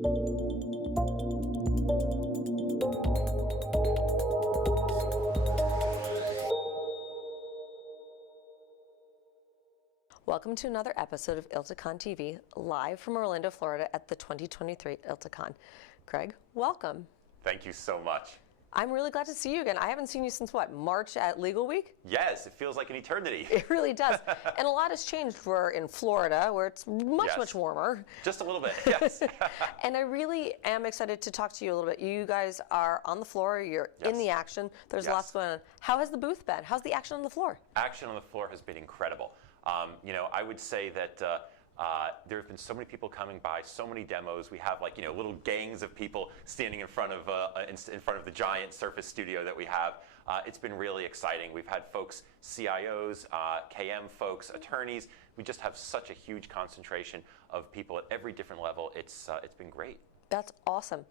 Welcome to another episode of ILTACON TV, live from Orlando, Florida at the 2023 ILTACON. Craig, welcome. Thank you so much. I'm really glad to see you again. I haven't seen you since, what, March at Legal Week? Yes, it feels like an eternity. It really does. And a lot has changed. We're in Florida, where it's much warmer. Just a little bit, yes. And I really am excited to talk to you a little bit. You guys are on the floor. You're in the action. There's lots going on. How has the booth been? How's the action on the floor? Action on the floor has been incredible. I would say that there have been so many people coming by, so many demos. We have little gangs of people standing in front of the giant Surface studio that we have. It's been really exciting. We've had folks, CIOs, KM folks, attorneys. We just have such a huge concentration of people at every different level. It's been great. That's awesome.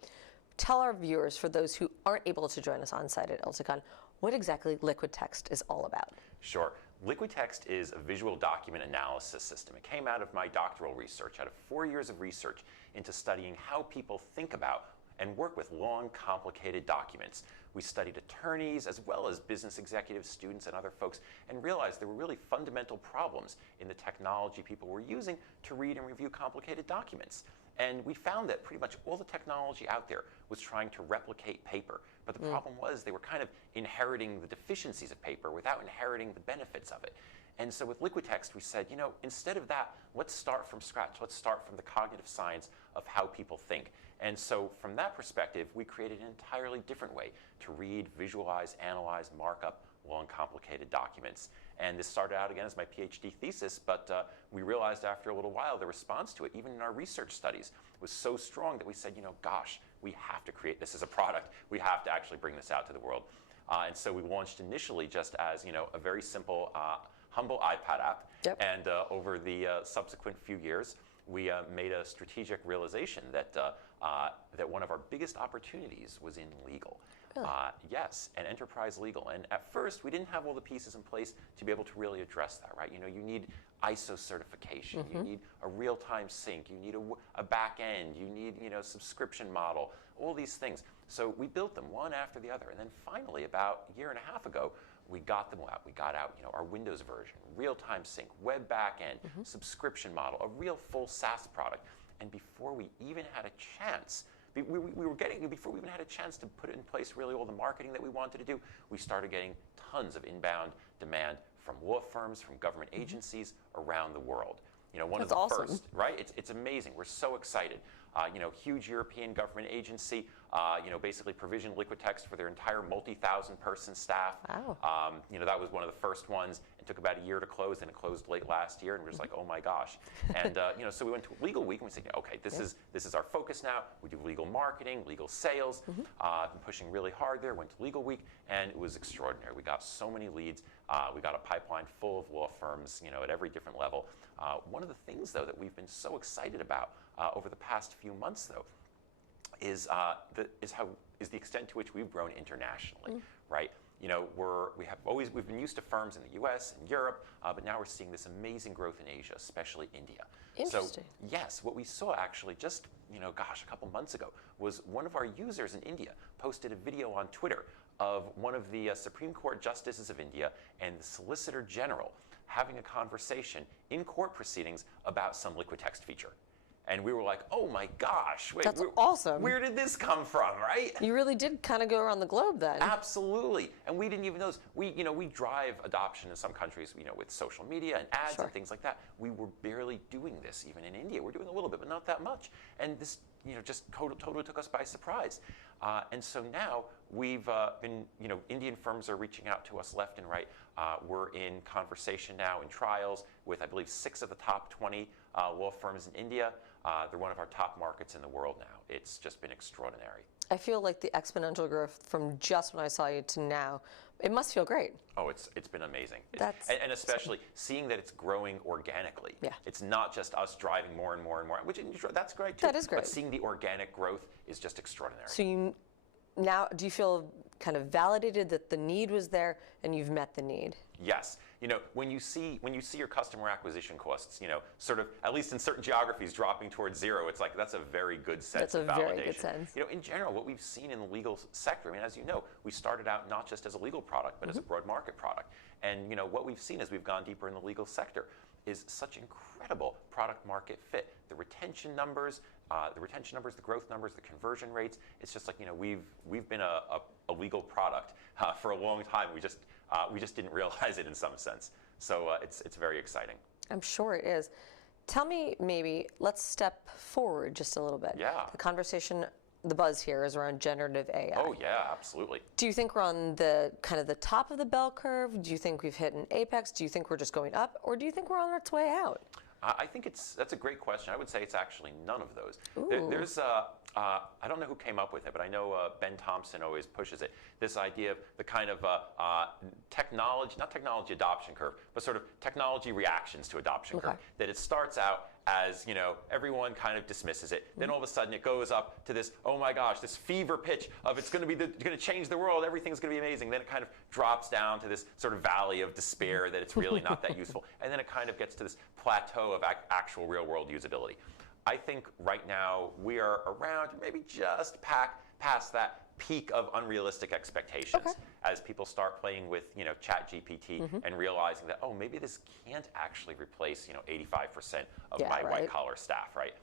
Tell our viewers, for those who aren't able to join us on site at ILTACON, what exactly LiquidText is all about. Sure. LiquidText is a visual document analysis system. It came out of my doctoral research, out of 4 years of research into studying how people think about and work with long, complicated documents. We studied attorneys as well as business executives, students, and other folks, and realized there were really fundamental problems in the technology people were using to read and review complicated documents. And we found that pretty much all the technology out there was trying to replicate paper. But the problem was they were kind of inheriting the deficiencies of paper without inheriting the benefits of it. And so with LiquidText, we said, instead of that, let's start from scratch. Let's start from the cognitive science of how people think. And so from that perspective, we created an entirely different way to read, visualize, analyze, mark up long, complicated documents. And this started out again as my PhD thesis, but we realized after a little while the response to it, even in our research studies, was so strong that we said, gosh, we have to create this as a product. We have to actually bring this out to the world. And so we launched initially just as a very simple, humble iPad app. Yep. And over the subsequent few years, we made a strategic realization that that one of our biggest opportunities was in legal. Really? Yes, and enterprise legal. And at first, we didn't have all the pieces in place to be able to really address that, right? You need ISO certification. You need a real-time sync. You need a back end. You need, subscription model, all these things. So we built them one after the other. And then finally, about a year and a half ago, we got them out. We got out, our Windows version, real-time sync, web backend, subscription model, a real full SaaS product. And before we even had a chance, before we even had a chance to put in place really all the marketing that we wanted to do, we started getting tons of inbound demand from law firms, from government agencies around the world. One of the first, right? It's amazing. We're so excited. Huge European government agency, basically provisioned LiquidText for their entire multi-thousand person staff. Wow. That was one of the first ones. It took about a year to close, and it closed late last year, and we're just like, oh my gosh. And so we went to Legal Week, and we said, okay, this is our focus now. We do legal marketing, legal sales. I've been pushing really hard there. Went to Legal Week, and it was extraordinary. We got so many leads. We got a pipeline full of law firms, at every different level. One of the things, though, that we've been so excited about over the past few months, though, is the extent to which we've grown internationally, right? We've been used to firms in the U.S. and Europe, but now we're seeing this amazing growth in Asia, especially India. Interesting. So yes, what we saw actually just a couple months ago was one of our users in India posted a video on Twitter of one of the Supreme Court justices of India and the Solicitor General having a conversation in court proceedings about some LiquidText feature. And we were like, oh my gosh, wait, that's awesome. Where did this come from, right? You really did kind of go around the globe then. Absolutely. And we didn't even know this. We drive adoption in some countries, with social media and ads and things like that. We were barely doing this even in India. We're doing a little bit, but not that much. And this, just totally took us by surprise. And so now we've been, Indian firms are reaching out to us left and right. We're in conversation now in trials with, I believe, 6 of the top 20 law firms in India. They're one of our top markets in the world now. It's just been extraordinary. I feel like the exponential growth from just when I saw you to now, it must feel great. Oh, it's been amazing. And especially seeing that it's growing organically. Yeah. It's not just us driving more and more and more, which that's great too. That is great. But seeing the organic growth is just extraordinary. So now, do you feel kind of validated that the need was there and you've met the need? Yes. when you see your customer acquisition costs, sort of at least in certain geographies dropping towards zero, it's like that's a very good sense of validation. That's a very good sense. In general, what we've seen in the legal sector, I mean, as you know, we started out not just as a legal product, but as a broad market product. And what we've seen as we've gone deeper in the legal sector is such incredible product market fit. The retention numbers, the growth numbers, the conversion rates. It's just like we've been a legal product for a long time. We just didn't realize it in some sense. So it's very exciting. I'm sure it is. Tell me, maybe let's step forward just a little bit. Yeah. The conversation, the buzz here is around generative AI. Oh yeah, absolutely. Do you think we're on the kind of the top of the bell curve? Do you think we've hit an apex? Do you think we're just going up, or do you think we're on its way out? I think that's a great question. I would say it's actually none of those. Ooh. There's I don't know who came up with it, but I know Ben Thompson always pushes it. This idea of the kind of not technology adoption curve, but sort of technology reactions to adoption curve. That it starts out as everyone kind of dismisses it. Then all of a sudden it goes up to this, oh my gosh, this fever pitch of it's going to change the world. Everything's going to be amazing. Then it kind of drops down to this sort of valley of despair that it's really not that useful. And then it kind of gets to this plateau of actual real world usability. I think right now we are around maybe just past that peak of unrealistic expectations as people start playing with ChatGPT and realizing that, oh, maybe this can't actually replace 85% of my white collar staff, right?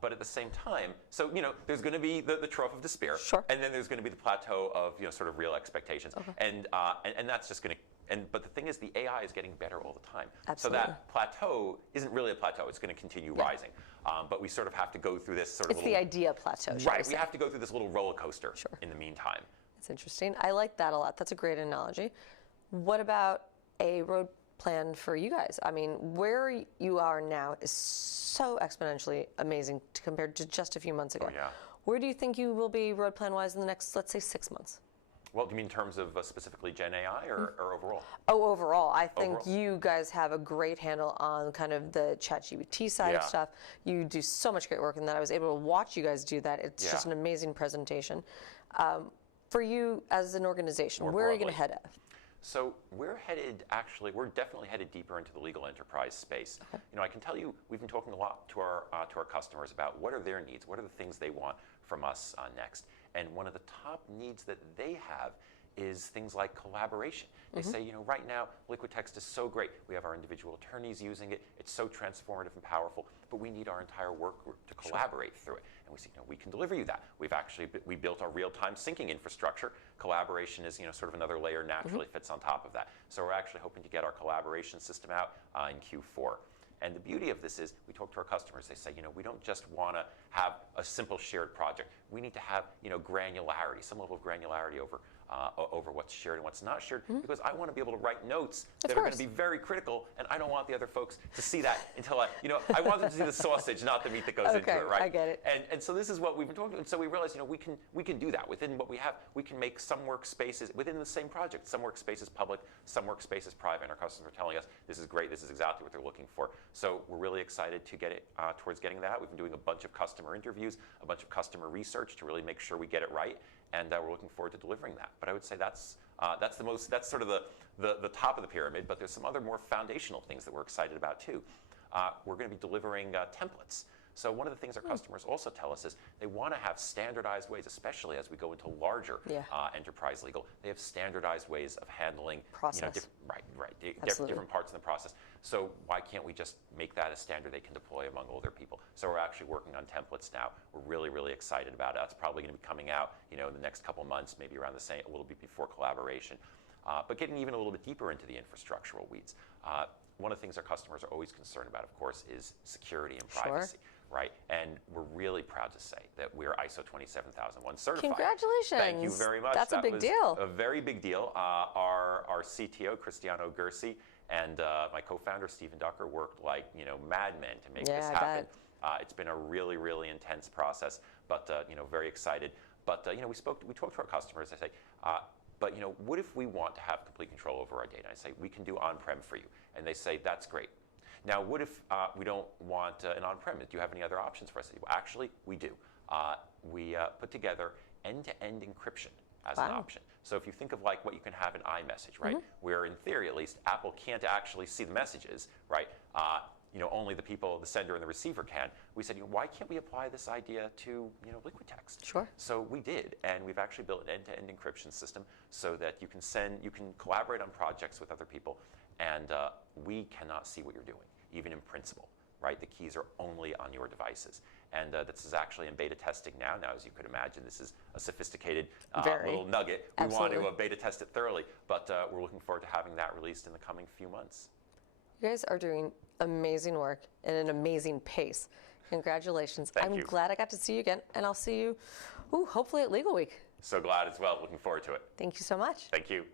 But at the same time, so there's going to be the trough of despair, and then there's going to be the plateau of sort of real expectations, and that's just going to. But the thing is, the AI is getting better all the time. Absolutely. So that plateau isn't really a plateau. It's going to continue rising. But we sort of have to go through this sort of the idea plateau, right. We have to go through this little roller coaster in the meantime. That's interesting. I like that a lot. That's a great analogy. What about a road plan for you guys? I mean, where you are now is so exponentially amazing compared to just a few months ago. Oh, yeah. Where do you think you will be road plan-wise in the next, let's say, 6 months? Well, do you mean in terms of specifically Gen AI or overall? Oh, overall. I think you guys have a great handle on kind of the ChatGPT side of stuff. You do so much great work in that. I was able to watch you guys do that. It's just an amazing presentation. For you as an organization, where are you going to head at? So we're definitely headed deeper into the legal enterprise space. I can tell you, we've been talking a lot to our customers about what are their needs, what are the things they want from us next. And one of the top needs that they have is things like collaboration. They say, right now, LiquidText is so great. We have our individual attorneys using it. It's so transformative and powerful, but we need our entire work group to collaborate through it. And we say, we can deliver you that. We built our real-time syncing infrastructure. Collaboration is, sort of another layer naturally fits on top of that. So we're actually hoping to get our collaboration system out in Q4. And the beauty of this is we talk to our customers. They say, we don't just want to have a simple shared project. We need to have, granularity, some level of granularity over what's shared and what's not shared, because I want to be able to write notes that are going to be very critical, and I don't want the other folks to see that until I want them to see the sausage, not the meat that goes into it, right? I get it. And so this is what we've been talking about. And so we realized, we can do that within what we have. We can make some workspaces within the same project. Some workspaces public, some workspaces private. And our customers are telling us this is great. This is exactly what they're looking for. So we're really excited to get it towards getting that out. We've been doing a bunch of customer interviews, a bunch of customer research to really make sure we get it right. And we're looking forward to delivering that. But I would say that's sort of the top of the pyramid. But there's some other more foundational things that we're excited about too. We're going to be delivering templates. So one of the things our customers also tell us is they want to have standardized ways, especially as we go into larger enterprise legal. They have standardized ways of handling different parts of the process. So why can't we just make that a standard they can deploy among all their people? So we're actually working on templates now. We're really, really excited about it. That's probably going to be coming out, in the next couple of months, maybe around the same, a little bit before collaboration. But getting even a little bit deeper into the infrastructural weeds. One of the things our customers are always concerned about, of course, is security and privacy. Right, and we're really proud to say that we're ISO 27001 certified. Congratulations! Thank you very much. That's a big deal. A very big deal. Our CTO Cristiano Gersi and my co-founder Stephen Ducker worked like madmen to make this happen. It's been a really, really intense process, but very excited. But we talked to our customers. I say, but what if we want to have complete control over our data? I say we can do on-prem for you, and they say that's great. Now, what if we don't want an on-prem? Do you have any other options for us? Well, actually, we do. We put together end-to-end encryption as an option. So if you think of like what you can have in iMessage, right, where in theory at least Apple can't actually see the messages, right? Only the people, the sender and the receiver can. We said, why can't we apply this idea to, LiquidText? Sure. So we did, and we've actually built an end-to-end encryption system so that you can collaborate on projects with other people, and we cannot see what you're doing, even in principle, right? The keys are only on your devices. And this is actually in beta testing now. Now, as you could imagine, this is a sophisticated little nugget. We want to beta test it thoroughly, but we're looking forward to having that released in the coming few months. You guys are doing amazing work at an amazing pace. Congratulations. Thank you. I'm glad I got to see you again, and I'll see you, hopefully at Legal Week. So glad as well. Looking forward to it. Thank you so much. Thank you.